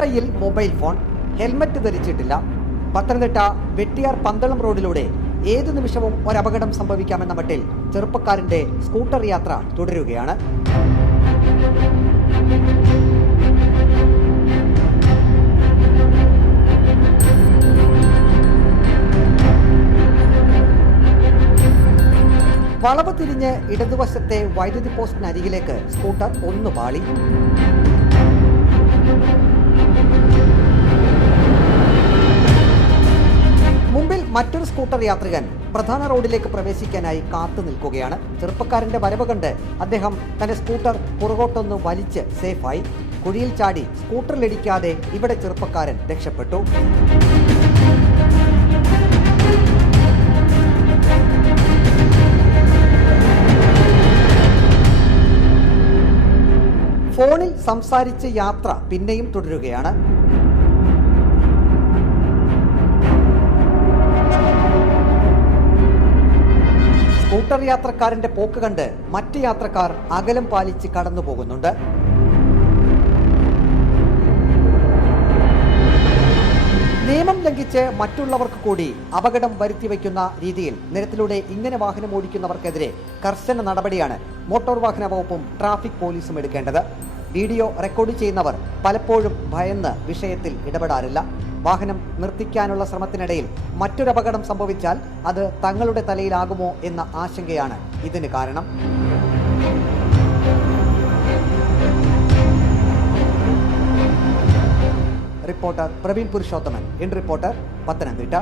കയ്യിൽ mobile phone, helmet ധരിച്ചിട്ടില്ല. പത്തനംതിട്ട വെട്ടിയാർ പന്തളം റോഡിലൂടെ ഏതു നിമിഷവും ഒരപകടം സംഭവിക്കാമെന്ന മട്ടിൽ ചെറുപ്പക്കാരന്റെ സ്കൂട്ടർ യാത്ര തുടരുകയാണ്. വളവ് തിരിഞ്ഞ് ഇടതുവശത്തെ വൈദ്യുതി പോസ്റ്റിനരികിലേക്ക് സ്കൂട്ടർ ഒന്ന് പാളി. മുമ്പിൽ മറ്റൊരു സ്കൂട്ടർ യാത്രികൻ പ്രധാന റോഡിലേക്ക് പ്രവേശിക്കാനായി കാത്തു നിൽക്കുകയാണ്. ചെറുപ്പക്കാരന്റെ വരവ് കണ്ട് അദ്ദേഹം തന്റെ സ്കൂട്ടർ പുറകോട്ടൊന്ന് വലിച്ച് സേഫായി. കുഴിയിൽ ചാടി സ്കൂട്ടറിലിടിക്കാതെ ഇവിടെ ചെറുപ്പക്കാരൻ രക്ഷപ്പെട്ടു. ഫോണിൽ സംസാരിച്ച് യാത്ര പിന്നെയും തുടരുകയാണ്. സ്കൂട്ടർ യാത്രക്കാരന്റെ പോക്ക് കണ്ട് മറ്റ് യാത്രക്കാർ അകലം പാലിച്ച് കടന്നു പോകുന്നുണ്ട്. നിയമം ലംഘിച്ച് മറ്റുള്ളവർക്ക് കൂടി അപകടം വരുത്തിവെക്കുന്ന രീതിയിൽ നിരത്തിലൂടെ ഇങ്ങനെ വാഹനം ഓടിക്കുന്നവർക്കെതിരെ കർശന നടപടിയാണ് മോട്ടോർ വാഹന വകുപ്പും ട്രാഫിക് പോലീസും എടുക്കേണ്ടത്. വീഡിയോ റെക്കോർഡ് ചെയ്യുന്നവർ പലപ്പോഴും ഭയന്ന് വിഷയത്തിൽ ഇടപെടാറില്ല. വാഹനം നിർത്തിക്കാനുള്ള ശ്രമത്തിനിടയിൽ മറ്റൊരപകടം സംഭവിച്ചാൽ അത് തങ്ങളുടെ തലയിലാകുമോ എന്ന ആശങ്കയാണ് ഇതിന് കാരണം. Reporter Praveen Purushothaman, in reporter, Pathanamthitta.